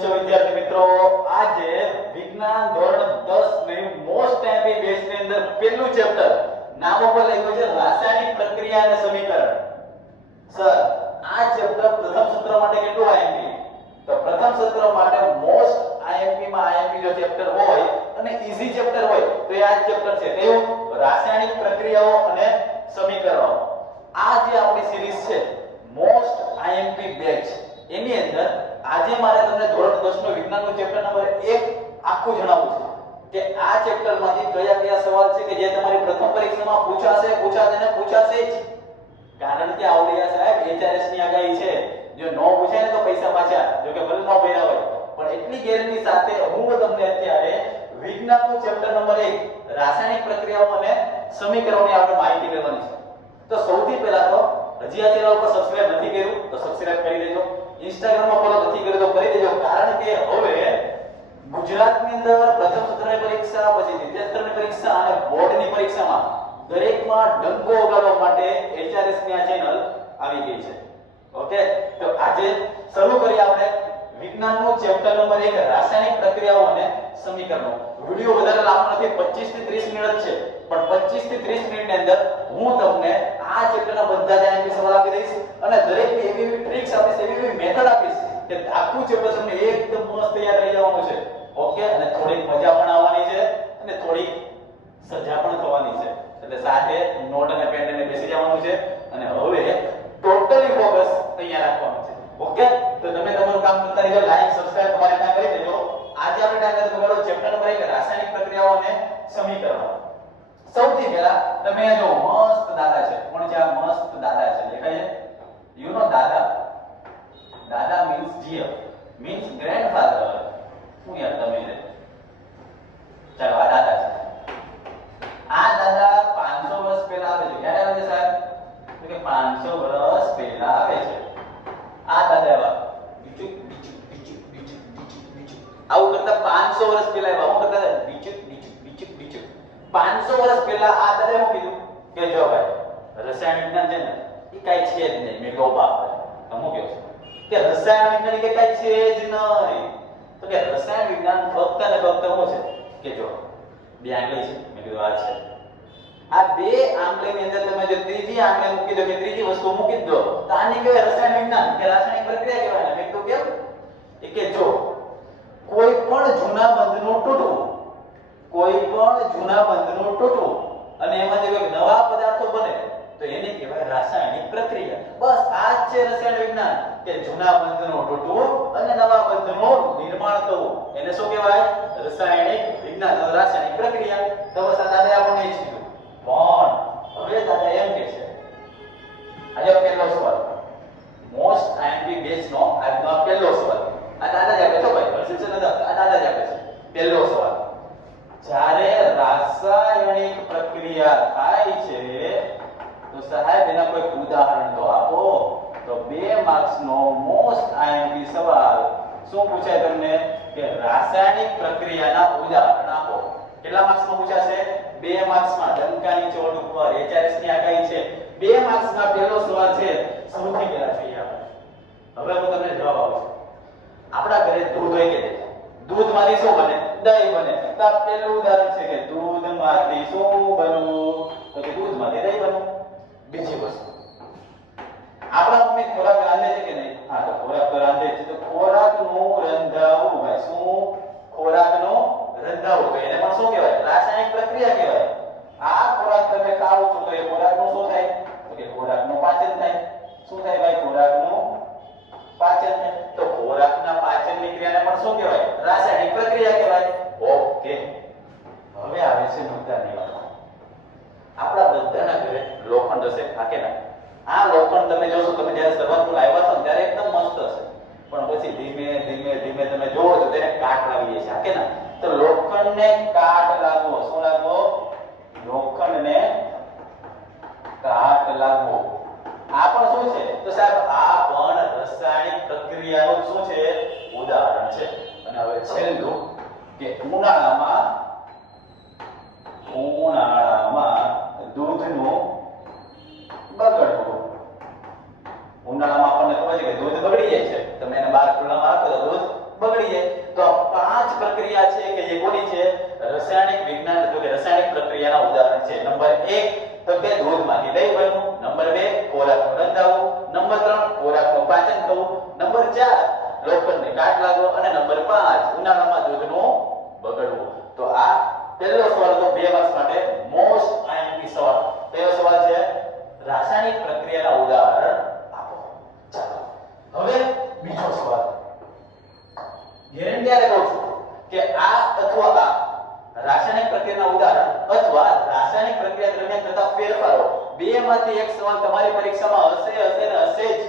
છો વિદ્યાર્થી મિત્રો, આજે વિજ્ઞાન ધોરણ 10 ની મોસ્ટ એમ્પી બેચની અંદર પહેલું ચેપ્ટર નામ ઉપર લખ્યું છે રાસાયણિક પ્રક્રિયા અને સમીકરણ. સર આ ચેપ્ટર પ્રથમ સત્ર માટે કેટલું આઈએમપી તો પ્રથમ સત્ર માટે મોસ્ટ આઈએમપી માં આઈએમપી જો ચેપ્ટર હોય અને ઈઝી ચેપ્ટર હોય, તો એ આ ચેપ્ટર છે. કયું રાસાયણિક પ્રક્રિયાઓ અને સમીકરણો. આ જે આપણી સિરીઝ છે મોસ્ટ આઈએમપી બેચ એની અંદર આજે મારે તમને ધોરણ 10 નો વિજ્ઞાનનું ચેપ્ટર નંબર 1 આખું જણાવવું છે. કે આ ચેપ્ટરમાંથી કયા કયા સવાલ છે કે જે તમારી પ્રથમ પરીક્ષામાં પૂછાશે પૂછાશે ને પૂછાશે જ. કારણ કે આવડિયા સાહેબ એચઆરએસની આગાહી છે. જો નો પૂછાય ને તો પૈસા પાછા, જો કે ભલે નો ભર્યા હોય. પણ એટલી ગેરંટી સાથે હું તમને અત્યારે વિજ્ઞાનનું ચેપ્ટર નંબર 1 રાસાયણિક પ્રક્રિયાઓ અને સમીકરણોની આપણે માહિતી લેવાની છે. તો સૌથી પહેલા તો હજી આ ચેનલ પર સબસ્ક્રાઇબ નથી કર્યું, તો સબસ્ક્રાઇબ કરી દેજો. ઇન્સ્ટાગ્રામમાં ફોલો નથી કર્યો તો કરી દેજો. કારણ કે હવે ગુજરાતની અંદર પ્રથમ સત્રની પરીક્ષા, પછી દ્વિતીય સત્રની પરીક્ષા અને બોર્ડની પરીક્ષામાં દરેકમાં ડંકો વગાડવા માટે એચઆરએસની આ ચેનલ આવી ગઈ છે. ઓકે તો આજે શરૂ કરીએ આપણે વિજ્ઞાનનું ચેપ્ટર નંબર 1 રાસાયણિક પ્રક્રિયાઓ અને સમીકરણો. વિડિયો વધારે લાંબો નથી 25 થી 30 મિનિટ છે. પણ 25 થી 30 મિનિટની અંદર હું તમને આ ચેપ્ટરના બધા જ આઈએમપી સવાલ આપી દઈશ અને દરેકની એવી એવી ટ્રિક્સ આપીશ, એવી એવી મેથડ આપીશ કે આખું ચેપ્ટર તમને એકદમ મસ્ત યાદ રહી જવાનું છે. ઓકે અને થોડીક મજા પણ આવવાની છે અને થોડીક સજા પણ થવાની છે. એટલે સાથે નોટ અને પેન લઈને બેસી જવાનું છે અને હવે ટોટલી ફોકસ અહીંયા રાખવાનું છે. ઓકે તો તમે તમારું કામ કરતા રહેજો. લાઈક સબસ્ક્રાઇબ તમારે ત્યાં કરી દેજો આજે આપણે ટાઈમ બગાડો ચેપ્ટર નંબર 1 રાસાયણિક પ્રક્રિયાઓ અને સમીકરણો. સૌથી પહેલા તમે આ જો મસ્ત દાદા છે, કોણ છે આ મસ્ત દાદા છે, દેખાય છે? યુ નો દાદા? દાદા મીન્સ જીએફ મીન્સ ગ્રેન્ડફાધર શું યાર તમે રે ચાલો, આ દાદા છે. આ દાદા 500 વર્ષ પહેલા આવે છે. ક્યારે આવે છે સાહેબ? તો કે 500 વર્ષ પહેલા આવે છે. આ દાદા એવા. બીચુક બીચુક બીચુક બીચુક બીચુક આવું કરતા 500 વર્ષ પહેલા એવા. હું કરતા બીચુક 500 વર્ષ પહેલા આ દાદાએ મૂકી કીધું? કે જો ભાઈ, રસાયણ વિજ્ઞાન છે ને, એ કાંઈ છે જ નહીં. મેં કહું બાપ તમે કહો છો કે રસાયણ વિજ્ઞાન કે કાંઈ છે જ નહીં. તો કે રસાયણ વિજ્ઞાન ફક્ત ને ફક્ત શું છે? કે જો, બે આંગળી છે. મેં કીધું, આ છે. આ બે આંગળીની અંદર તમે જો ત્રીજી આંગળી મૂકી દો કે ત્રીજી વસ્તુ મૂકી દો, તો આને કહેવાય રસાયણ વિજ્ઞાન. કે રાસાયણિક પ્રક્રિયા કહેવાય મેં કીધું, કેમ? કે જો, કોઈ પણ જૂના બંધનું તૂટવું કોઈ પણ જૂના બંધનો તૂટવું અને એમાંથી કોઈ નવા પદાર્થો બને, તો એને કહેવાય રાસાયણિક પ્રક્રિયા. બસ આ જ છે રસાયણ વિજ્ઞાન, કે જૂના બંધનો તૂટવું અને નવા બંધનો નિર્માણ થવું. એને શું કહેવાય? રસાયણિક વિજ્ઞાન રાસાયણિક પ્રક્રિયા. તો બસ આ દાદા આપણને એ જ પણ હવે દાદા એમ કે છે, આજે પહેલો સવાલ. મોસ્ટ આઈએમપી બેઝ નો આજનો પહેલો સવાલ. આ દાદા જ આપે છે ભાઈ હર્ષિત છે ને આ દાદા જ આપે છે. પહેલો સવાલ. જ્યારે રાસાયણિક પ્રક્રિયા થાય છે, તો સાહેબ, એના કોઈ ઉદાહરણ તો આપો. તો બે માર્ક્સ નો મોસ્ટ આઈએમપી સવાલ. શું પૂછાય તમને? કે રાસાયણિક પ્રક્રિયાના ઉદાહરણ આપો. કેટલા માર્ક્સમાં પૂછાશે? બે માર્ક્સમાં ડંકાની ચોટ ઉપર એચઆરએસની આગાહી છે? બે માર્ક્સ ના પહેલો સવાલ છે, સૌથી પહેલા જોઈએ આપણે. હવે હું તમને જવાબ આપું છું. આપણા ઘરે દૂધ હોય કે? દૂધમાંથી શું બને? દહીં બને. તો આ પહેલું ઉદાહરણ છે કે દૂધમાંથી શું બનવું? તો કે દૂધમાંથી દહીં બનવું. બીજી વસ્તુ. આપણા મમ્મી ખોરાક રાંધે છે કે નહીં? હા, તો ખોરાક તો રાંધે છે. તો ખોરાકનું રંધાવું ભાઈ શું? ખોરાકનું રંધાવું તો એને પણ શું કહેવાય? રાસાયણિક પ્રક્રિયા કહેવાય. આ ખોરાક તમે ખાવ છો તો એ ખોરાકનું શું થાય? તો કે ખોરાકનું પાચન થાય. શું થાય ભાઈ? ખોરાકનું પાચન ને? તો ખોરાકના પાચનની ક્રિયાને પણ શું કહેવાય? રાસાયણિક પ્રક્રિયા કહેવાય. ઓકે. હવે આવે છે મુદ્દાની વાત. આપણા બધાના ઘરે લોખંડ હશે હા ના આ લોખંડ તમે જોશો, તમે જ્યારે શરૂઆતમાં લાવ્યા છો ત્યારે એકદમ મસ્ત હશે. પણ પછી ધીમે ધીમે ધીમે તમે જોવો છો, તેને કાટ લાગી જાય છે. હા ના તો લોખંડને કાટ લાગવો. શું લાગવો? લોખંડને કાટ લાગવો. આ પણ શું છે? તો સાહેબ, આ પણ રાસાયણિક પ્રક્રિયાનું શું છે? ઉદાહરણ છે. અને હવે છેલ્લું કે ઉનાળામાં ઉનાળામાં દૂધનું બગડવું. ઉનાળામાં આપણને ખબર છે કે દૂધ બગડી જાય છે. તમે એને બહાર ખુલ્લામાં રાખો તો દૂધ બગડી જાય. તો પાંચ પ્રક્રિયા છે કે જે કોની છે? રાસાયણિક વિજ્ઞાન એટલે કે રાસાયણિક પ્રક્રિયાના ઉદાહરણ છે. નંબર 1 તો કે દૂધમાંથી દહીં બનવું. નંબર 2 ખોરાકનું રંધાવું નંબર 3 ખોરાકનું પાચન થવું નંબર 4 લોખંડને કાટ લાગવો અને નંબર 5 ઉનાળામાં દૂધનો બગડવો. તો આ પહેલો સવાલ તો બે માર્ક્સ માટે. મોસ્ટ આઈએમપી સવાલ. પહેલો સવાલ છે, રાસાયણિક પ્રક્રિયાના ઉદાહરણ આપો. ચાલો. હવે બીજો સવાલ. ગેરંટી આલે કહું છું કે આ અથવા આ રાસાયણિક પ્રક્રિયાના ઉદાહરણ અથવા રાસાયણિક પ્રક્રિયા દરમિયાન થતા ફેરફારો બેમાંથી એક સવાલ તમારી પરીક્ષામાં હશે હશે ને હશે જ.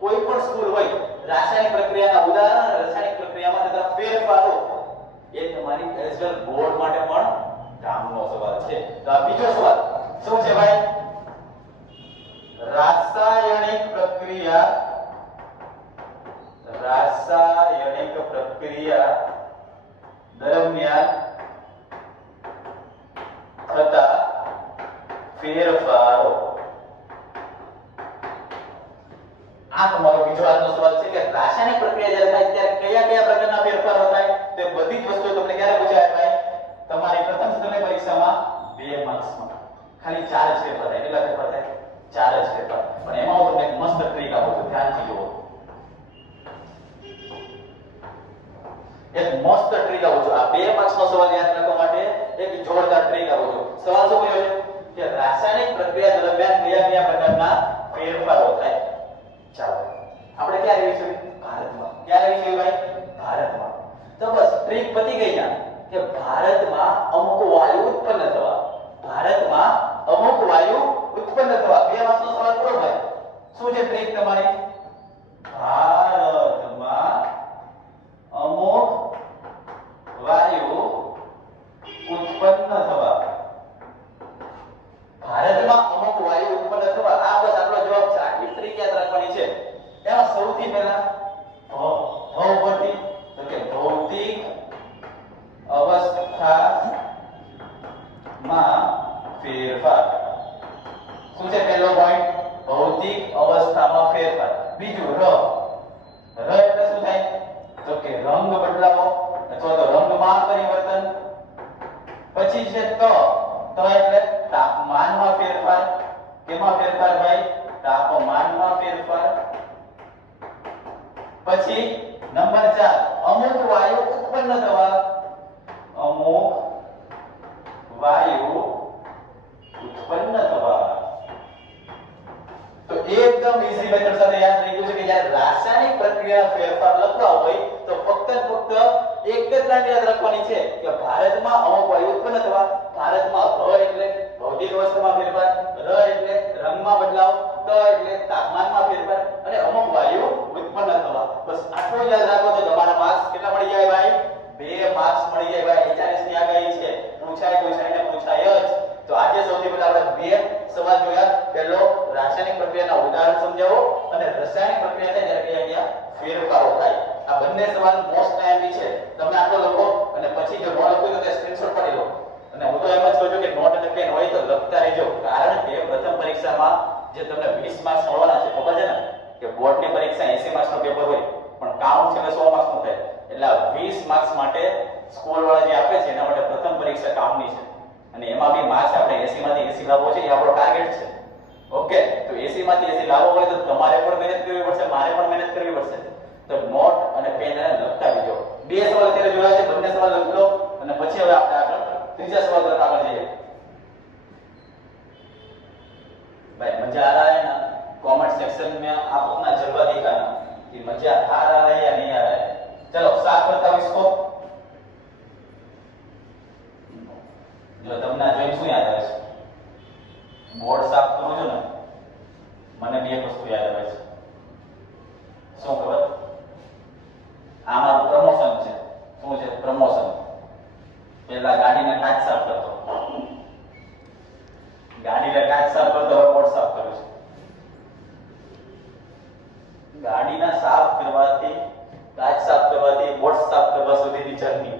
કોઈ પણ સ્કૂલ હોય, રાસાયણિક પ્રક્રિયાના ઉદાહરણ રાસાયણિક પ્રક્રિયામાં થતા ફેરફારો, એ તમારી એસએલ બોર્ડ માટે પણ કામનો સવાલ છે. તો બીજો સવાલ, શું છે ભાઈ? રાસાયણિક પ્રક્રિયા રાસાયણિક પ્રક્રિયા દરમિયાન થતા ફેરફારો. આ તમારો બીજો આજનો સવાલ છે કે રાસાયણિક પ્રક્રિયા જ્યારે થાય ત્યારે કયા કયા પ્રકારના ફેરફારો થાય? તે બધી જ વસ્તુઓ તમને ક્યારે પૂછાય ભાઈ? તમારી પ્રથમ સ્તરની પરીક્ષામાં બે માર્ક્સમાં ખાલી ચાર જ પેપર થાય. કેટલા પેપર થાય? ચાર જ પેપર પણ એમાં તમને એક મસ્ત ટ્રીક આપું છું. ધ્યાનથી જુઓ. એક મસ્ત ટ્રીક આપું છું. આ બે માર્ક્સનો સવાલ યાદ રાખવા માટે એક જોરદાર ટ્રીક આપું છું. સવાલ શું કયો છે? કે રાસાયણિક પ્રક્રિયા દરમિયાન કયા કયા પ્રકારના ફેરફારો થાય. ચાલો, આપણે ક્યાં રહીશું ભારતમાં. ક્યાં રહીશું ભાઈ? ભારતમાં. તો બસ, ટ્રીક પતી ગઈ ના કે ભારતમાં અમુક વાયુ ઉત્પન્ન થવા. ભારતમાં અમુક વાયુ ઉત્પન્ન થવા. બે વાતનો સવાલ પૂરો ભાઈ. શું છે ટ્રીક તમારી ભારતમાં અમુક વાયુ ઉત્પન્ન થવા ભારતમાં અમુક વાયુ ઉત્પન્ન થવા આ બસ આટલો જવાબ છે આટલી ટ્રીક યાદ રાખવાની છે એમાં સૌથી પહેલા ભ ભ ઉપરથી તો કે ભૌતિક અવસ્થામાં ફેરફાર શું છે પહેલો પોઈન્ટ ભૌતિક અવસ્થામાં ફેરફાર બીજું ર ર એટલે શું થાય તો કે રંગ બદલાવો અથવા તો રંગમાં પરિવર્તન પછી છે ત ત એટલે તાપમાનમાં ફેરફાર કેમાં ફેરફાર ભાઈ તાપમાનમાં ફેરફાર પછી નંબર 4 અમુક વાયુ ઉત્પન્ન થવા અમુક વાયુ ઉત્પન્ન થવા. તો એકદમ ઈઝી મેથડ સાથે યાદ રહી ગયું છે કે જ્યારે રાસાયણિક પ્રક્રિયા ફેરફાર લખવા હોય, તો ફક્ત ફક્ત એક જ લાઈન યાદ રાખવાની છે કે ભારતમાં અમુક વાયુ ઉત્પન્ન થવા, ભારતમાં ભ એટલે ભૌતિક અવસ્થામાં ફેરફાર, ર એટલે રંગમાં બદલાવ, ત એટલે તાપમાનમાં ફેરફાર અને અમુક વાયુ ઉત્પન્ન થવા. બસ આટલું યાદ રાખો તો તમારા માર્ક્સ કેટલા મળી જાય ભાઈ? બે માર્ક્સ મળી જાય ભાઈ 41 ની આગાહી છે. પૂછાય પૂછાય ને પૂછાય જ. તો આજે સૌથી પહેલા આપણે બે સવાલ જોયા. પહેલો, રાસાયણિક પ્રક્રિયાના ઉદાહરણ સમજાવો અને રાસાયણિક પ્રક્રિયા ત્યારે કયા કયા ફેરફારો થાય. આ બંને સવાલ મોસ્ટ ટાઈમી છે. તમે આટલો લખો અને પછી જો ન લખ્યું તો તે સ્ક્રીનશોટ પાડી લો. અને હું તો એમ જ કહું છું કે નોટ અને પેન હોય તો લખતા રહેજો. કારણ કે પ્રથમ પરીક્ષામાં જે તમને 20 માર્ક્સ મળવાના છે, ખબર છે ને? કે બોર્ડની પરીક્ષા 80 માર્ક્સનો પેપર હોય. પણ કાઉન્ટ છે ને 100 માર્ક્સનું થાય. એટલે આ 20 માર્ક્સ માટે સ્કૂલ વાળા જે આપે છે એના માટે પ્રથમ પરીક્ષા કામની છે અને એમાં બી માર્ક્સ આપણે 80 માંથી 80 લાવવો છે એ આપણો ટાર્ગેટ છે ઓકે તો 80 માંથી 80 લાવવો હોય તો તમારે પણ મહેનત કરવી પડશે મારે પણ મહેનત કરવી પડશે તો નોટ અને પેન અને લખતા બીજો બે સવાલ અત્યારે જોયા છે બંને સવાલ લખી લો અને પછી હવે આપણે આગળ ત્રીજા સવાલ તરફ આગળ જઈએ भाई मजा आ रहा है ना कमेंट सेक्शन में आप अपना जलवा दिखाना कि मजा आ रहा है या नहीं आ रहा है चलो साफ करता हूं इसको જો તમને આ જોઈને શું યાદ આવે છે? બોર્ડ સાફ કરું છું ને, મને બે વસ્તુ યાદ આવે છે. શું ખબર? આ મારું પ્રમોશન છે. શું છે? પ્રમોશન. પહેલા ગાડીના કાચ સાફ કરતો ગાડીના કાચ સાફ કરતો હવે બોર્ડ સાફ કરું છું ગાડીના સાફ કરવાથી કાચ સાફ કરવાથી બોર્ડ સાફ કરવા સુધીની જર્ની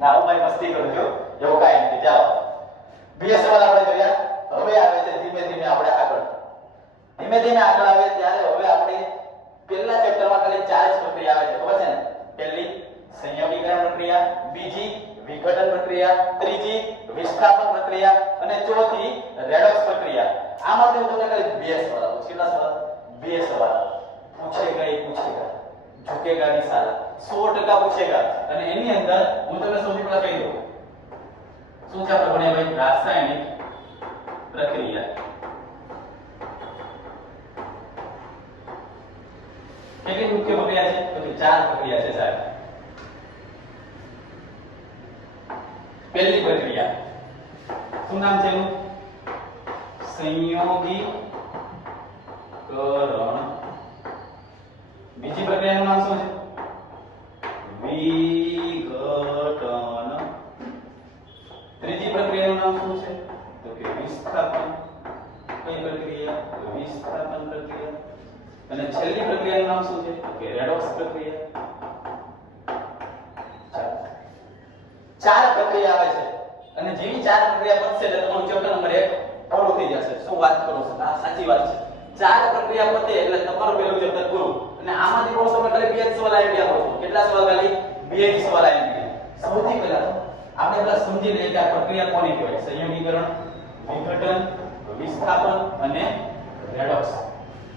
ના હું મારી મસ્તી કરું છું એવું કાંઈ નથી જાઓ બે સવાલ આપણે જોયા હવે આવે છે ધીમે ધીમે આપણે આગળ ધીમે ધીમે આગળ આવે ત્યારે હવે આપણે પહેલા ચેપ્ટરમાં ખાલી ચાર જ પ્રક્રિયા આવે છે ખબર છે ને પહેલી સંયોગીકરણ પ્રક્રિયા બીજી વિઘટન પ્રક્રિયા ત્રીજી વિસ્થાપન પ્રક્રિયા અને ચોથી રેડોક્સ પ્રક્રિયા આમાંથી હું તમને ખાલી બે સવાલ આપું છું. કેટલા સવાલ બે સવાલ પૂછેગા એ પૂછેગા ઝુકેગા ની સાલા સો ટકા પૂછેગા અને એની અંદર હું તમને સૌથી પહેલા કહી દઉં શું છે આપણે ભણ્યા ભાઈ રાસાયણિક પ્રક્રિયા કેટલી મુખ્ય પ્રક્રિયા છે? તો કે ચાર પ્રક્રિયા છે સાહેબ. પહેલી પ્રક્રિયા. શું નામ છે એનું? સંયોગીકરણ બીજી પ્રક્રિયાનું નામ શું છે? વિઘટન. ત્રીજી પ્રક્રિયાનું નામ શું છે? તો કે વિસ્થાપન. કઈ પ્રક્રિયા? વિસ્થાપન પ્રક્રિયા. અને છેલ્લી પ્રક્રિયાનું નામ શું છે? કે રેડોક્સ પ્રક્રિયા. ચાર પ્રક્રિયા આવે છે. અને જેવી ચાર પ્રક્રિયા પતશે એટલે તમારું ચેપ્ટર નંબર 1 પૂરું થઈ જશે. શું વાત કરો છો? આ સાચી વાત છે. ચાર પ્રક્રિયા પતે, એટલે તમારું પહેલું ચેપ્ટર પૂરું અને આમાંથી પણ તમે ખાલી બે સવાલ આવી ગયા છો. કેટલા સવાલ ખાલી? બે સવાલ આવી ગયા. સૌથી પહેલા આપણે પહેલા સમજી લઈએ કે આ પ્રક્રિયા કોની કહેવાય? સંયોગીકરણ, વિઘટન, વિસ્થાપન અને રેડોક્સ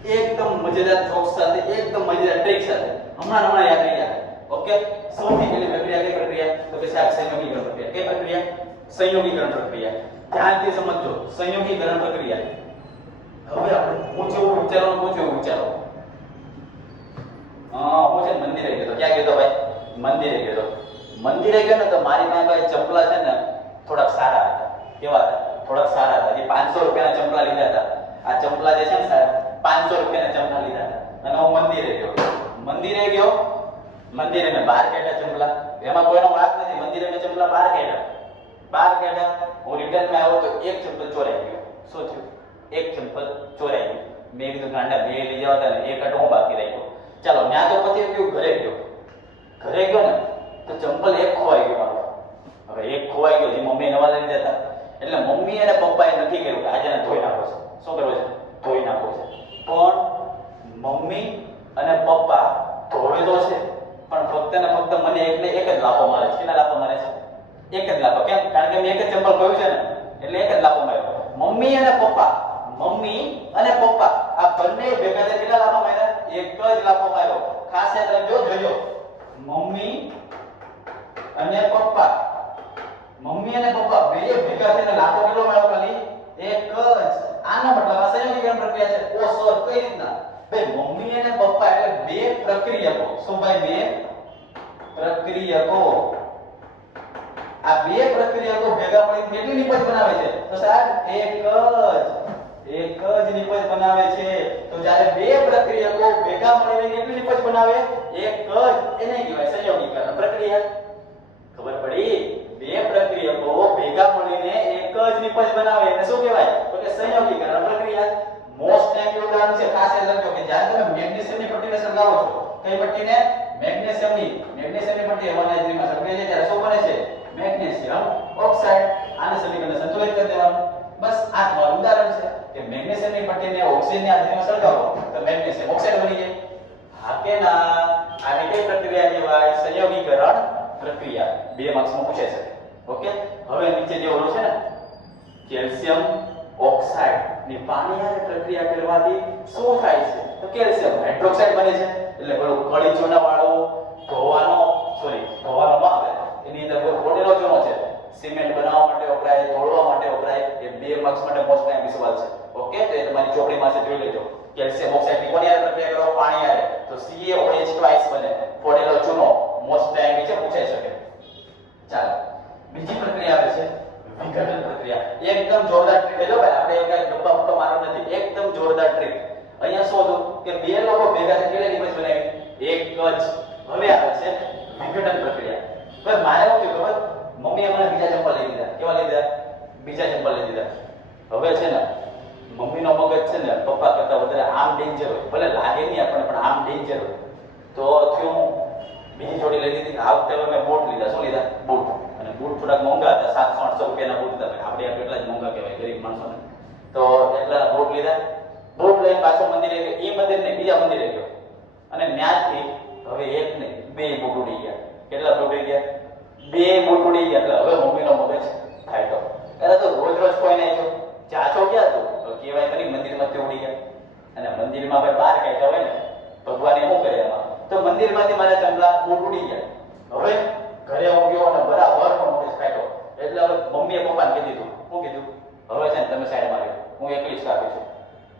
એકદમ મજેદાર જોક સાથે, એકદમ મજેદાર ટ્રિક સાથે. હમણાં હમણાં યાદ આવી ગયા. ઓકે સૌથી પહેલી પ્રક્રિયા કઈ પ્રક્રિયા? તો કે સાહેબ, સંયોગીકરણ પ્રક્રિયા. કઈ પ્રક્રિયા? સંયોગીકરણ પ્રક્રિયા. ધ્યાનથી સમજજો. સંયોગીકરણ પ્રક્રિયા. હવે આપણે ઊંચે વિચારવાનું ઊંચે વિચારો. હા હું છે મંદિરે ગયો ક્યાં ગયો ભાઈ? મંદિરે ગયો મંદિરે ગયો ને તો મારી પાસે ચંપલા છે ને, થોડાક સારા હતા. કેવા હતા? થોડાક સારા હતા. જે પાંચસો રૂપિયાના ચંપલા લીધા હતા. આ ચંપલા જે છે ને સાહેબ પાંચસો રૂપિયાના ચંપલા લીધા. અને હું મંદિરે ગયો. મંદિરે ગયો. મંદિરે મેં બહાર કાઢ્યા ચંપલા. એમાં કોઈનો વાંક નથી. મંદિરે મેં ચંપલા બહાર કાઢ્યા. બહાર કાઢ્યા. હું રિટર્નમાં આવ્યો તો એક ચંપલ ચોરાઈ ગયો. શું થયું? એક ચંપલ ચોરાઈ ગયું. મેં કીધું ગાંડા બે લઈ જવા હતા એક અટો બાકી રહી ગયો ચાલો ત્યાં તો પછી ગયું ઘરે ગયો ઘરે ગયો ને તો ચંપલ એક ખોવાઈ ગયો મારો હવે એક ખોવાઈ ગયો જે મમ્મી નવા લઈ જતા એટલે મમ્મી અને પપ્પાએ નક્કી કર્યું કે આજે એને ધોઈ નાખો છે શું કરવું છે ધોઈ નાખો છે પણ મમ્મી અને પપ્પા ધોવે તો છે પણ ફક્ત ને ફક્ત મને એકને એક જ લાફો મારે છે કેટલા લાફો મારે છે એક જ લાફો કેમ કારણ કે મેં એક જ ચંપલ કહ્યું છે ને એટલે એક જ લાફો માર્યો મમ્મી અને પપ્પા મમ્મી અને પપ્પા આ બંને ભેગા થઈને કેટલા લાફો માર્યા એક જ લાફો માર્યો ખાસ યાદ રાખજો જોજો મમ્મી અને પપ્પા મમ્મી અને પપ્પા બે ભેગા થઈને લાફો કેટલો માર્યો ખાલી એક જ આનો મતલબ આ સંયોગીકરણ પ્રક્રિયા છે ઓ સર કઈ રીતના ભાઈ મમ્મી અને પપ્પા એટલે બે પ્રક્રિયકો શું ભાઈ બે પ્રક્રિયકો આ બે પ્રક્રિયકો ભેગા મળીને કેટલી નિપજ બનાવે છે. તો સાહેબ, એક જ એક જ નિપજ બનાવે છે. તો જ્યારે બે પ્રક્રિયકો ભેગા મળીને કેટલી નિપજ બનાવે? એક જ. એને કહેવાય સંયોગીકરણ પ્રક્રિયા. ખબર પડી? બે પ્રક્રિયકો ભેગા મળીને એક જ નિપજ બનાવે. એને શું કહેવાય? તો કે સંયોગીકરણ પ્રક્રિયા. મોસ્ટ ટાઈમ ઉદાહરણ છે. ખાસ યાદ રાખજો કે જ્યારે તમે મેગ્નેશિયમની પટ્ટીને સળગાવો છો કઈ પટ્ટીને મેગ્નેશિયમની મેગ્નેશિયમની પટ્ટી હવાના હાજરીમાં સળગાઈ જાય ત્યારે શું બને છે? મેગ્નેશિયમ ઓક્સાઇડ, આને સમીકરણને સંતુલિત કરી દેવાનું. બસ, આ તમારું ઉદાહરણ છે કે મેગ્નેશિયમની પટ્ટીને ઓક્સિજનની હાજરીમાં સળગાવો, તો મેગ્નેશિયમ ઓક્સાઇડ બની જાય. હા કે ના? આની કઈ પ્રક્રિયા કહેવાય? સંયોગીકરણ પ્રક્રિયા. બે માર્ક્સમાં પૂછે છે. ઓકે? હવે નીચે જે ઓલો છે ને, કેલ્શિયમ ઓક્સાઇડની પાણી હારે પ્રક્રિયા કરવાથી શું થાય છે? તો કેલ્શિયમ હાઇડ્રોક્સાઇડ બને છે. એટલે પેલું કળી વાળો ધોવાનો, સોરી, ધોવાનો માં આવે એની અંદર કોઈ ખોટેલો ચૂનો છે સિમેન્ટ બનાવવા માટે વપરાય, તોડવા માટે વપરાય, એ બે માર્ક્સ માટે મોસ્ટ ટાઈમ સવાલ છે. ઓકે તો એ તમારી ચોપડીમાં છે જોઈ લેજો. કેલ્શિયમ ઓક્સાઇડ કોની હારે પ્રક્રિયા કરો? પાણી હારે. તો CaOH ટ્વાઇસ બને. ફોડેલો ચૂનો. મોસ્ટ ટાઈમ નીચે પૂછાઈ શકે. ચાલો. બીજી પ્રક્રિયા આવે છે વિઘટન પ્રક્રિયા. એકદમ જોરદાર ટ્રીક લેજો ભાઈ, આપણે એવું કઈ ગપ્પા બપ્પા મારવા નથી. એકદમ જોરદાર ટ્રીક અહીંયા શોધો કે બે લોકો ભેગા થઈને કેટલી ઇમેજ બનાવી? એક જ. હવે આવે છે વિઘટન પ્રક્રિયા. ભાઈ મારે શું ખબર? મમ્મીએ મને બીજા ચંપલ લઈ દીધા કેવા લઈ દીધા બીજા ચંપલ લઈ દીધા હવે છે ને, મમ્મીનો મગજ છે ને, પપ્પા કરતા વધારે આમ ડેન્જર હોય. ભલે લાગે નહીં આપણને, પણ આમ ડેન્જર હોય. તો થયું બીજી જોડી લઈ દીધી આ વખતે મેં બૂટ લીધા. શું લીધા? બૂટ. અને બૂટ થોડાક મોંઘા હતા, સાતસો, આઠસો રૂપિયાના બૂટ હતા આપણે આપણે એટલા જ મોંઘા કહેવાય, ગરીબ માણસોને. તો એટલા બૂટ લીધા. બૂટ લઈને પાછો મંદિરે ગયો. એ મંદિર નહીં, બીજા મંદિરે ગયો. અને ત્યાંથી હવે એક નહીં, બે બૂટ ઉડી ગયા. કેટલા બૂટ ઉડી ગયા? બે બૂટ ઉડી ગયા એટલે હવે મમ્મીનો મગજ તો. અરે તો રોજ રોજ કોઈ નહીં જો ચાચો ક્યાં તું તો કહેવાય ખરી મંદિરમાંથી ઉડી ગયા. અને મંદિરમાં ભાઈ બહાર કાઢ્યા હોય ને, ભગવાને શું કરે એમાં? તો મંદિરમાંથી મારા ચંદલા બૂટ ઉડી ગયા. હવે ઘરે હું ગયો અને બરાબર પણ મગજ કાઢ્યો. એટલે હવે મમ્મીએ પપ્પાને કીધું દીધું. શું કીધું, હવે છે ને તમે સાઈડમાં રહ્યો હું એકલી જ કાપી છું.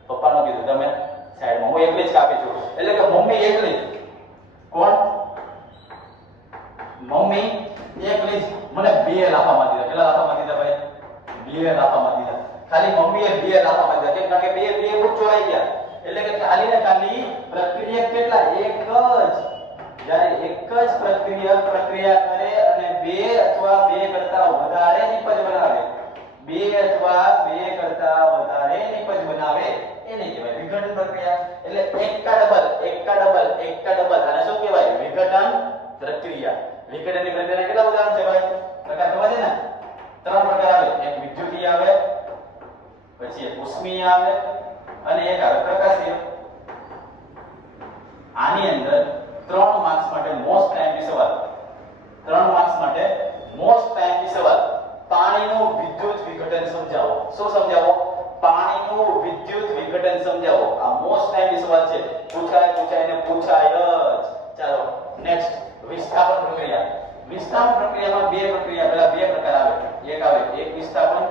પપ્પાનું કીધું, તમે સાઈડમાં. હું એકલી જ કાપી છું. એટલે કે મમ્મી એકલી. કોણ? મમ્મી એકલી જ મને બે લાફામાં દીધા કેટલા લાફામાં દીધા ભાઈ. બે લાફામાં દીધા ખાલી મમ્મીએ બે લાફામાં દીધા કેમ કારણ કે બે બે બુક ચોરાઈ ગયા. એટલે કે ખાલી ને ખાલી પ્રક્રિયા કેટલા? એક જ. જ્યારે એક જ પ્રક્રિયા પ્રક્રિયા કરે અને બે અથવા બે કરતા વધારે નિપજ બનાવે. બે અથવા બે કરતા વધારે નિપજ બનાવે. એને કહેવાય વિઘટન પ્રક્રિયા. એટલે એકા ડબલ એકા ડબલ એકા ડબલ. આને શું કહેવાય? વિઘટન પ્રક્રિયા. વિઘટનની પ્રક્રિયાના કેટલા ઉદાહરણ છે ભાઈ? પ્રકાર ખબર છે ને? ત્રણ પ્રકાર આવે. એક વિદ્યુતીય આવે, પછી એક ઉષ્મીય આવે, અને એક આવે પ્રકાશીય. આની અંદર ત્રણ માર્ક્સ માટે મોસ્ટ ટાઈમની સવાલ. ત્રણ માર્ક્સ માટે મોસ્ટ ટાઈમની સવાલ. પાણીનું વિદ્યુત વિઘટન સમજાવો. શું સમજાવો? પાણીનું વિદ્યુત વિઘટન સમજાવો. આ મોસ્ટ ટાઈમની સવાલ છે. પૂછાય પૂછાય ને પૂછાય જ. ચાલો નેક્સ્ટ વિસ્થાપન પ્રક્રિયા. વિસ્થાપન પ્રક્રિયામાં બે પ્રક્રિયા પેલા બે પ્રકાર આવે. એક આવે, એક વિસ્થાપન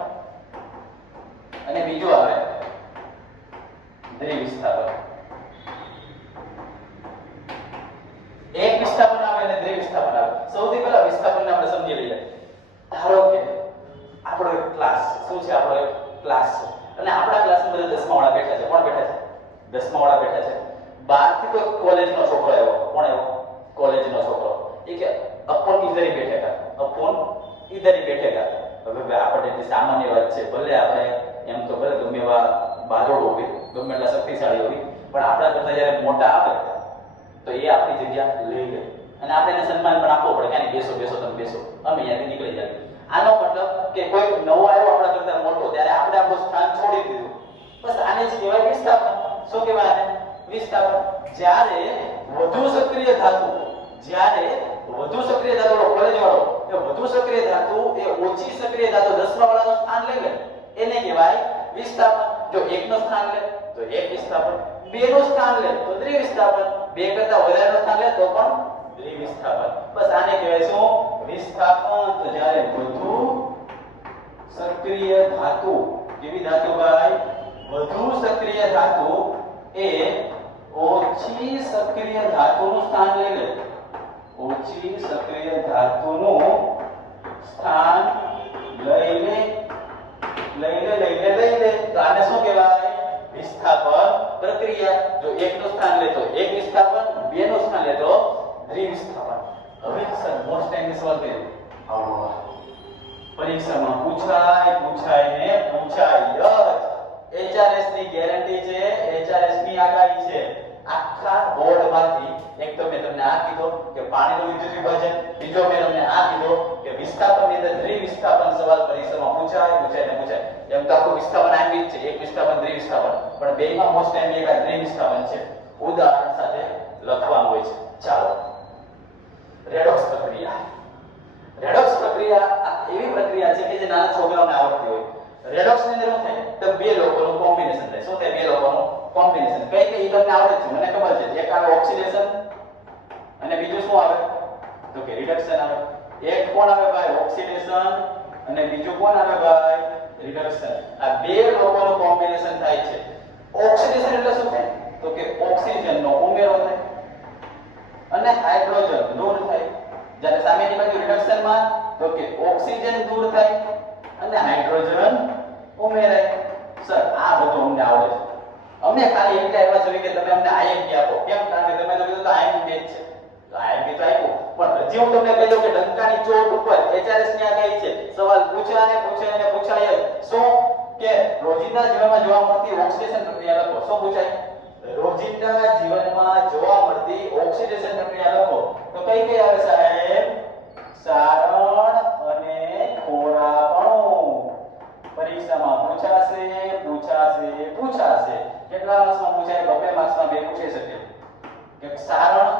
અને બીજું આવે દ્વિવિસ્થાપન જ્યારે વધુ સક્રિય ધાતુ ઓલો કોલેજ વાળો, એ વધુ સક્રિય ધાતુ, એ ઓછી સક્રિય ધાતુ દસમા વાળાનું સ્થાન લઈ લે. એને કહેવાય વિસ્થાપન. જો એકનું સ્થાન લે, તો એક વિસ્થાપન. બે નું સ્થાન લે, તો દ્વિવિસ્થાપન બે કરતા વધારેનું સ્થાન લે, તો પણ દ્વિવિસ્થાપન બસ આને કહેવાય શું? વિસ્થાપન. તો જ્યારે વધુ સક્રિય ધાતુ, કેવી ધાતુ ભાઈ? વધુ સક્રિય ધાતુ એ ઓછી સક્રિય ધાતુનું સ્થાન લઈ લે. ઓછી સક્રિય ધાતુનું સ્થાન લઈને લઈને લઈને લે લઈ લે લઈ લે તો આને શું કહેવાય? વિસ્થાપન પ્રક્રિયા. જો એકનું સ્થાન લે તો એક વિસ્થાપન બે નું સ્થાન લે તો દ્વિવિસ્થાપન. હવે સર મોસ્ટ ટાઈમ સવાલ આવો પરીક્ષામાં પૂછાય પૂછાય ને પૂછાય જ એચઆરએસની ગેરંટી છે એચઆરએસની આગાહી છે. આખા બોર્ડમાંથી એક તો મેં તમને આ કીધો કે પાણીનું વિદ્યુત વિભાજન, બીજો મેં તમને આ કીધો કે વિસ્થાપનની અંદર દ્વિવિસ્થાપન સવાલ પરીક્ષામાં પૂછાય પૂછાય ને પૂછાય. એમ તો આખું વિસ્થાપન આવી છે, એક વિસ્થાપન, દ્વિવિસ્થાપન. પણ બેયમાં મોસ્ટ ટાઈમ એક દ્વિવિસ્થાપન છે. ઉદાહરણ સાથે લખવાનું હોય છે. ચાલો. રેડોક્સ પ્રક્રિયા. રેડોક્સ પ્રક્રિયા આ એવી પ્રક્રિયા છે કે જે નાના છોકરાઓને આવડતી હોય. રેડોક્સની અંદર શું થાય? તો બે લોકોનું કોમ્બિનેશન થાય. શું થાય? બે લોકોનું કોમ્બિનેશન કઈ કઈ તમને આવડે છે? મને ખબર છે. એક આવે ઓક્સિડેશન અને બીજું શું આવે? તો કે રિડક્શન આવે. એક કોણ આવે ભાઈ? ઓક્સિડેશન. અને બીજું કોણ આવે ભાઈ? રિડક્શન આ બે લોકોનું કોમ્બિનેશન થાય છે. ઓક્સિડેશન એટલે શું થાય? તો કે ઓક્સિજનનો ઉમેરો થાય. અને હાઇડ્રોજન દૂર થાય. જ્યારે સામેની બાજુ રિડક્શનમાં તો કે ઓક્સિજન દૂર થાય અને હાઇડ્રોજન ઉમેરાય. સર, આ બધું અમને આવડે છે. અમને ખાલી એટલે એવા જોઈએ કે તમે અમને આઈએમપી આપો. કેમ? કારણ કે તમે તો તો આઈએમપી છે. તો આઈએમપી તો આપ્યું. પણ હજી હું તમને કહી દઉં કે ડંકાની ચોટ ઉપર એચઆરએસની આગાહી છે. સવાલ પૂછાય ને પૂછાય ને પૂછાય જ. શું? કે રોજિંદા જીવનમાં જોવા મળતી ઓક્સિડેશન પ્રક્રિયા લખો. શું પૂછાય? રોજિંદા જીવનમાં જોવા મળતી ઓક્સિડેશન પ્રક્રિયા લખો. તો કઈ કઈ આવે સાહેબ? સારણ અને ખોરાપણું પરીક્ષામાં પૂછાશે પૂછાશે પૂછાશે. કેટલા માર્ક્સમાં પૂછાય? બબે માર્ક્સમાં બે પૂછી શકે કે સારણ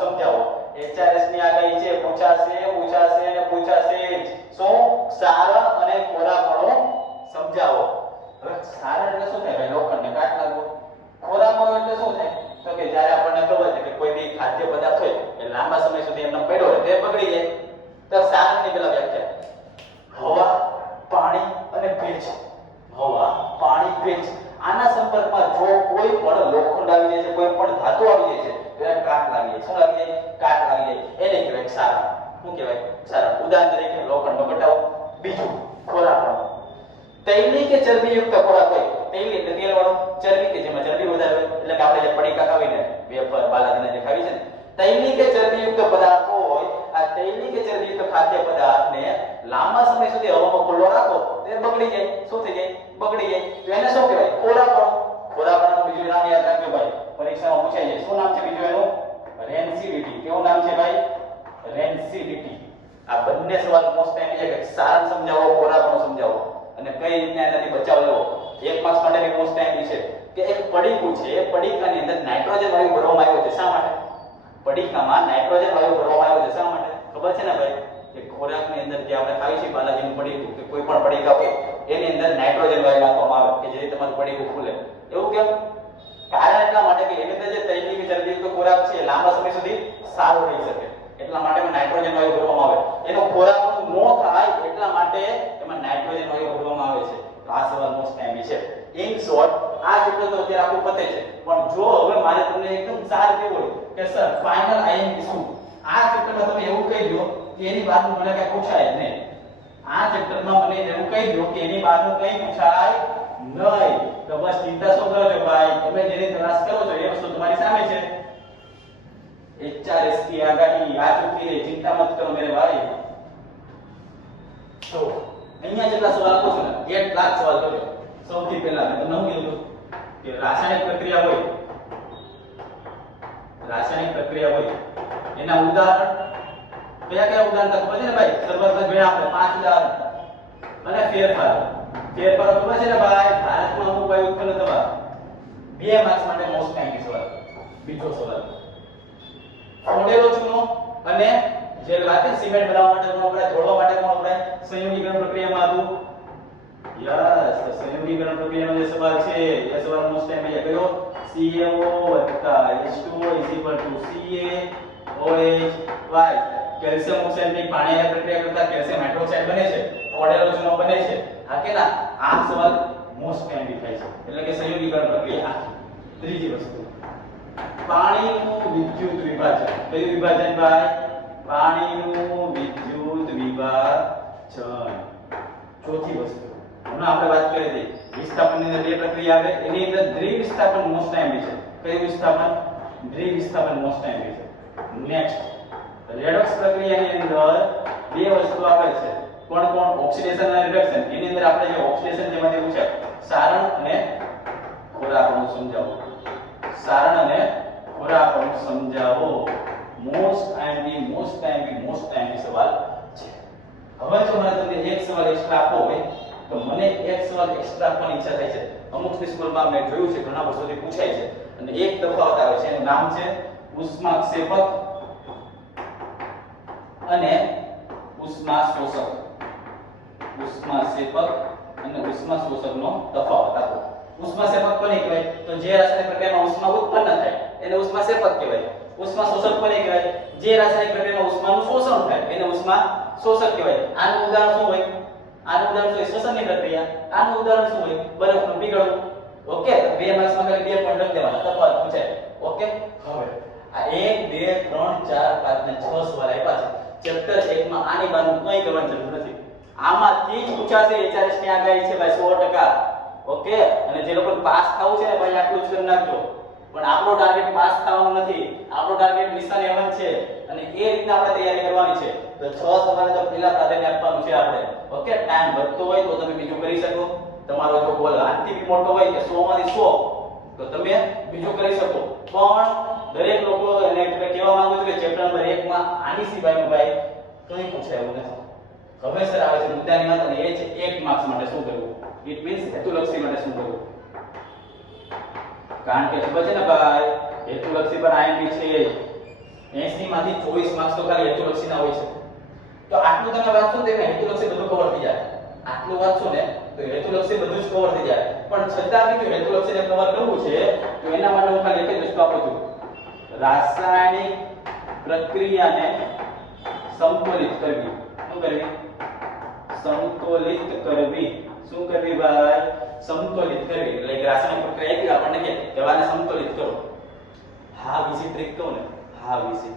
સમજાવો. એચઆરએસની આગાહી છે, પૂછાશે પૂછાશે અને પૂછાશે જ. શું? સારણ અને ખોરાકણું સમજાવો. હવે સારણ એટલે શું થાય ભાઈ લોખંડને કાટ લાગવો ખોરાકણું એટલે શું થાય તો કે જ્યારે આપણને ખબર છે કે કોઈ બી ખાદ્ય પદાર્થ હોય એ લાંબા સમય સુધી એમને પડ્યો હોય તે બગડી જાય તો સારણની પેલા વ્યાખ્યા હવા પાણી અને ભેજ હવા પાણી ભેજ આના સંપર્કમાં જો કોઈ પણ લોખંડ આવી જાય છે કોઈ પણ ધાતુ આવી જાય છે તો એને કાટ લાગી જાય શું લાગી જાય કાટ લાગી જાય એને કહેવાય સારણ શું કહેવાય સારણ ઉદાહરણ તરીકે લોખંડનો બટાવો બીજું ખોરાક તૈલી કે ચરબીયુક્ત ખોરાક હોય તૈલી એટલે તેલવાળો ચરબી કે જેમાં ચરબી વધારે હોય એટલે કે આપણે જે પડીકા ખાવીને વેફર બાલાજીના જે ખાવી છે ને તૈલી કે ચરબીયુક્ત પદાર્થો હોય આ તૈલી કે ચરબીયુક્ત ખાદ્ય પદાર્થને લાંબા સમય સુધી હવામાં ખુલ્લો રાખો તો એ બગડી જાય શું થઈ જાય બગડી જાય તો એને શું કહેવાય ખોરાકણો ખોરાકણોનું બીજું નામ યાદ રાખજો ભાઈ પરીક્ષામાં પૂછાય છે શું નામ છે બીજું એનું રેન્સિડિટી કેવું નામ છે ભાઈ રેન્સિડિટી આ બંને સવાલ મોસ્ટ ટાઈમ છે કે સારા સમજાવો ખોરાકણો સમજાવો. અને કઈ રીતના એનાથી બચાવ લેવો. એક માર્ક્સ માટે બી મોસ્ટ ટાઈમ છે કે એક પડીકું છે, એ પડીકાની અંદર નાઇટ્રોજન વાયુ ભરવામાં આવ્યો છે. શા માટે? પડીકામાં નાઇટ્રોજન વાયુ ભરવામાં આવ્યો છે. શા માટે? ખબર છે ને ભાઈ? કે ખોરાકની અંદર જે આપણે ખાઈ છીએ બાલાજીનું પડીકું કે કોઈ પણ પડીકા હોય એની અંદર નાઇટ્રોજન વાયુ નાખવામાં આવે કે જેથી તમારું પડીકું ફૂલે. એવું કેમ? કારણ એટલા માટે કે એની અંદર જે તૈલી કે ચરબીયુક્ત ખોરાક છે, લાંબા સમય સુધી સારો રહી શકે. એટલા માટે એમાં નાઇટ્રોજન વાયુ ભરવામાં આવે. એનો ખોરાક નો થાય એટલા માટે એમાં નાઇટ્રોજન વાયુ ભરવામાં આવે છે. તો આ સવાલ મોસ્ટ ટાઈમ છે. ઇન શોર્ટ આ ચેપ્ટર તો અત્યારે આખું પતે છે. પણ જો હવે મારે તમને એકદમ સાર કેવો કે સર ફાઇનલ આયન શું? આ ચેપ્ટરમાં તમે એવું કહી દો કે એની બાદનું મને કઈ પૂછાય નહીં. આ ચેપ્ટરમાં મને એવું કહી દો કે એની બાદનું કઈ પૂછાય નહીં. તો બસ ચિંતા શું કરો છો ભાઈ? તમે જેની તલાશ કરો છો એ વસ્તુ તમારી સામે છે. એચઆરએસટી की આગાહી मत करो मेरे भाई તો અહીંયા જેટલા સવાલ પૂછો ને એક લાખ સવાલ કરજો સૌથી પહેલા મેં તમને શું કીધું કે રાસાયણિક પ્રક્રિયા હોય રાસાયણિક પ્રક્રિયા હોય એના ઉદાહરણ કયા કયા ઉદાહરણ તક ખબર છે ને ભાઈ શરૂઆતમાં જોયા આપણે પાંચ ઉદાહરણ અને ફેરફાર ફેરફાર ખબર છે ને ભાઈ ભારતમાં અમુક ભાઈ ઉત્પન્ન થવા બે માર્ક્સ માટે મોસ્ટ ટાઈમ સવાલ બીજો સવાલ ફોડેલો ચૂનો અને જે વાત સિમેન્ટ બનાવવા માટે કોણ વપરાય ધોળવા માટે કોણ વપરાય સંયોગીકરણ પ્રક્રિયામાં હતું યસ તો સંયોગીકરણ પ્રક્રિયાનો જે સવાલ છે, એ સવાલ મોસ્ટ ટાઈમ અહીંયા કયો? CaO H2O CaOH કેલ્શિયમ ઓક્સાઇડની પાણીની પ્રક્રિયા કરતા કેલ્શિયમ હાઇડ્રોક્સાઇડ બને છે ચૂનો બને છે. હા કે ના? આ સવાલ મોસ્ટ ટાઈમ થાય છે. એટલે કે સંયોગીકરણ પ્રક્રિયા ત્રીજી વસ્તુ. પાણીનું વિદ્યુત વિભાજન. કયું વિભાજન ભાઈ? પાણીનું વિદ્યુત વિભાજન. ચોથી વસ્તુ. હમણાં આપણે વાત કરી હતી. વિસ્થાપનની અંદર બે પ્રક્રિયા આવે. એની અંદર દ્વિવિસ્થાપન મોસ્ટ ટાઈમ છે. કયું વિસ્થાપન? દ્વિવિસ્થાપન મોસ્ટ ટાઈમ છે. નેક્સ્ટ રેડોક્સ પ્રક્રિયાની અંદર બે વસ્તુ આવે છે. કોણ કોણ? ઓક્સિડેશન અને રિડક્શન એની અંદર આપણે જે ઓક્સિડેશન જેમાંથી પૂછાય, સારણ અને ખોરાકનું સમજાવો. સારણ અને ખોરાકનું સમજાવો. Most IMP most IMP most IMP સવાલ છે. હવે જો મને તમને એક સવાલ એક્સ્ટ્રા આપવો હોય, તો મને એક સવાલ એક્સ્ટ્રા આપવાની ઈચ્છા થાય છે. અમુક સ્કૂલમાં મેં જોયું છે, ઘણા વર્ષોથી પૂછાય છે. અને એક તફાવત આવે છે, એનું નામ છે ઉષ્માક્ષેપક અને ઉષ્મા શોષક ઉષ્માક્ષેપક અને ઉષ્મા શોષકનો તફાવત આપો. ઉષ્માક્ષેપક કોને કહેવાય? તો જે રાસાયણિક પ્રક્રિયામાં ઉષ્મા ઉત્પન્ન થાય, એને ઉષ્મા શેપક કહેવાય. ઉષ્મા શોષક કોને કહેવાય? જે રાસાયણિક પ્રક્રિયામાં ઉષ્માનું શોષણ થાય, એને ઉષ્મા શોષક કહેવાય. આનું ઉદાહરણ શું હોય? આનું ઉદાહરણ શું શ્વસનની પ્રક્રિયા. આનું ઉદાહરણ શું હોય? બરફનું પીગળવું ઓકે? બે માર્ક્સમાં ખાલી બે પોઈન્ટ લખી તફાવત પૂછાય. ઓકે? હવે, આ એક, બે, ત્રણ, ચાર, પાંચ ને છ સવાલ આપ્યા છે. ચેપ્ટર 1 માં આની બાજુ કંઈ કરવાની જરૂર નથી. આમાંથી જ પૂછાશે HRS ની આગાહી છે ભાઈ 100% ઓકે? અને જે લોકો પાસ થવું છે ને, ભાઈ આટલું જ કરી નાખજો. પણ આપણો ટાર્ગેટ પાસ થવાનો નથી. આપણો ટાર્ગેટ મિશન એવન છે. અને એ રીતના આપણે તૈયારી કરવાની છે. તો 6 સવારે તો પહેલા પ્રાધાન્ય આપવાનું છે આપણે. ઓકે ટાઈમ વધતો હોય તો તમે બીજું કરી શકો. તમારો જો ગોલ આથી મોટો હોય કે 100 માંથી 100 તો તમે બીજું કરી શકો. પણ દરેક લોકો એને કહેવા માંગુ છું કે ચેપ્ટર નંબર 1 માં આની સિવાયનું ભાઈ કંઈ પૂછાય એવું નથી. હવે સર આવે છે મુદ્દાની વાત અને એ છે એક માર્ક્સ માટે શું કરવું? ઇટ મીન્સ હેતુલક્ષી માટે શું કરવું? કારણ કે ખબર છે ને ભાઈ, હેતુલક્ષી પર આઈએમપી છે જ. 80 માંથી 24 માર્ક્સ તો ખાલી હેતુલક્ષીના હોય છે. તો આટલું તમે વાંચો ને તો હેતુલક્ષી બધું કવર થઈ જાય. આટલું વાંચો ને? તો હેતુલક્ષી બધું જ કવર થઈ જાય. પણ છતાં જો હેતુલક્ષીને કવર કરવું છે, તો એના માટે હું ખાલી એક જ વસ્તુ આપું છું. રાસાયણિક પ્રક્રિયાને સંતુલિત કરવી. શું કરવી? સંતુલિત કરવી. શું કરવી ભાઈ? સંતુલિત કરવી. એટલે રાસાયણિક પ્રક્રિયા આપી આપણને કે દવાને સમતોલિત કરો. હા વિશે ટ્રીક કહું ને? હા વિશે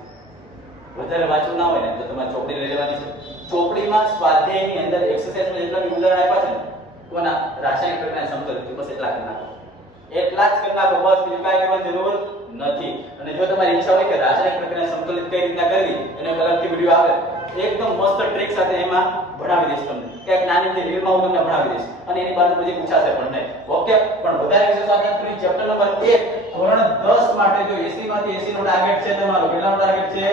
વધારે વાંચવું ના હોય ને, તો તમારે ચોપડી લઈ લેવાની છે. ચોપડીમાં સ્વાધ્યાયની અંદર એક્સરસાઇઝમાં જેટલા બી ઉદાહરણ આપ્યા છે ને, કોના? રાસાયણિક પ્રક્રિયાને સમતોલિત. બસ એટલા કરી નાખો. એટલા જ કરી નાખો બસ બીજું કાંઈ કરવાની જરૂર નથી. અને જો તમારી ઈચ્છા હોય કે રાસાયણિક પ્રક્રિયા સંતુલિત કઈ રીતના કરવી, એનો અલગથી વીડિયો આવે. એકદમ મસ્ત ટ્રીક સાથે એમાં ભણાવી દઈશ તમને. કે નાની રીલમાં હું તમને ભણાવી દઈશ. અને એની બાદ પછી પૂછાશે નહીં. ઓકે પણ વધારે વિશે સાથે ફ્રી ચેપ્ટર નંબર 1 ધોરણ 10 માટે જો 80 માંથી 80 નો ટાર્ગેટ છે, તમારો કેટલાનો ટાર્ગેટ છે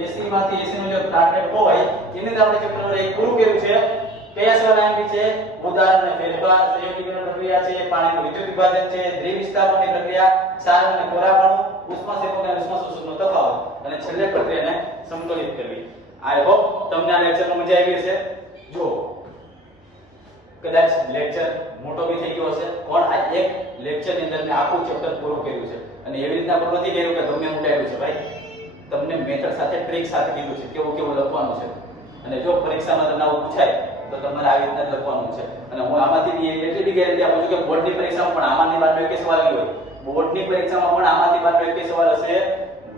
80 માંથી 80 નો જો ટાર્ગેટ હોય, એની અંદર આપણે ચેપ્ટર નંબર 1 પૂરું કર્યું છે. પાણીનું વિદ્યુત વિભાજન છે દ્વિવિસ્થાપનની પ્રક્રિયા ક્ષાર અને કોરાપણું અને ઉષ્માશોષકનો તફાવત. અને છેલ્લે પ્રક્રિયાને સંતુલિત કરવી. આઈ હોપ તમને આ લેક્ચરમાં મજા આવી હશે. જો, કદાચ લેક્ચર મોટો બી થઈ ગયો હશે. પણ આ એક લેક્ચરની અંદર મેં આખું ચેપ્ટર પૂરું કર્યું છે? અને એવી રીતના પણ નથી કર્યું કે ગમે ઉડાવ્યું છે, ભાઈ. તમને મેથડ સાથે ટ્રીક સાથે કીધું છે, કેવું કેવું લખવાનું છે. અને જો પરીક્ષામાં તમને આવું પૂછાય, તો તમારે આવી રીતના લખવાનું છે. અને હું આમાંથી એટલી બી ગેરંટી આપું છું કે બોર્ડની પરીક્ષામાં પણ આમાંથી બાદ એક સવાલ નહીં હોય. બોર્ડની પરીક્ષામાં પણ આમાંથી બાદ એક સવાલ હશે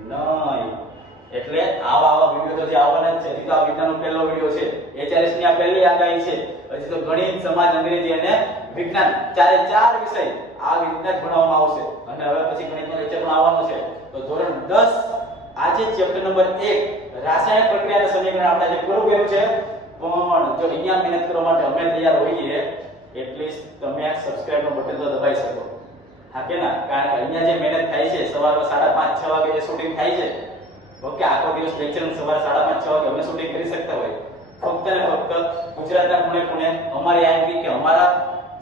નહીં. એટલે આવા આવા વિડિયો તો જે આવવાના જ છે, હજી તો આ વિજ્ઞાનનો પહેલો વિડિયો છે એચઆરએસની આ પહેલી આગાહી છે. હજી તો ગણિત, સમાજ, અંગ્રેજી અને વિજ્ઞાન ચારે ચાર વિષય આ રીતના જ ભણાવવામાં આવશે. અને હવે પછી ગણિતનો લેક્ચર પણ આવવાનો છે. તો ધોરણ 10 આજે ચેપ્ટર નંબર 1 રાસાયણિક પ્રક્રિયાના સમીકરણ આપણે જે પૂરું છે. પણ જો અહીંયા મહેનત કરવા માટે અમે તૈયાર હોઈએ, એટલીસ્ટ તમે સબસ્ક્રાઇબ નો બટન તો દબાઈ શકો. હા કે ના? કારણ કે અહીંયા જે મહેનત થાય છે, સવારમાં સાડા પાંચ, છ વાગે જે શૂટિંગ થાય છે ઓકે, આખો દિવસ લેક્ચર સવારે સાડા પાંચ, છ વાગે અમે શૂટિંગ કરી શકતા હોય. ફક્ત ને ફક્ત ગુજરાતના ખૂણે ખૂણે અમારી આઈપી કે અમારા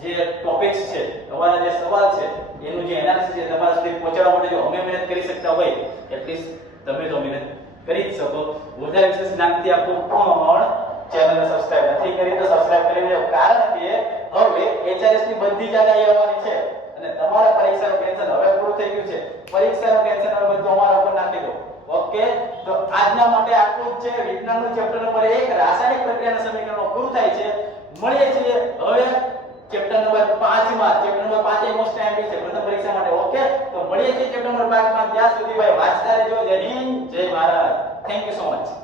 જે ટોપિક્સ છે, અમારા જે સવાલ છે, એનું જે એનાલિસિસ છે, તમારા સુધી પહોંચાડવા માટે જો અમે મહેનત કરી શકતા હોય એટલીસ્ટ તમે તો મહેનત કરી જ શકો. વધારે વિશેષ જ્ઞાનથી આપવું પણ ચેનલને સબસ્ક્રાઇબ નથી કરી, તો સબસ્ક્રાઇબ કરી લેજો. કારણ કે હવે એચઆરએસની બધી જગ્યાએ આવવાની છે. અને તમારા પરીક્ષાનું ટેન્શન હવે પૂરું થઈ ગયું છે. પરીક્ષાનું ટેન્શન હવે બધું અમારા ઉપર નાખી દો. ઓકે તો આજના માટે આટલું જ છે. વિજ્ઞાનનું ચેપ્ટર નંબર 1 રાસાયણિક પ્રક્રિયાના સમીકરણો પૂરું થાય છે. મળીએ છીએ હવે ચેપ્ટર નંબર 5 માં ચેપ્ટર નંબર 5 એ મોસ્ટ ટાઈમ છે. પ્રથમ પરીક્ષા માટે. ઓકે તો મળીએ છીએ ચેપ્ટર નંબર 5 માં ત્યાં સુધી ભાઈ વાંચતા રહેજો. જય હિન્દ. જય Bharat. Thank you so much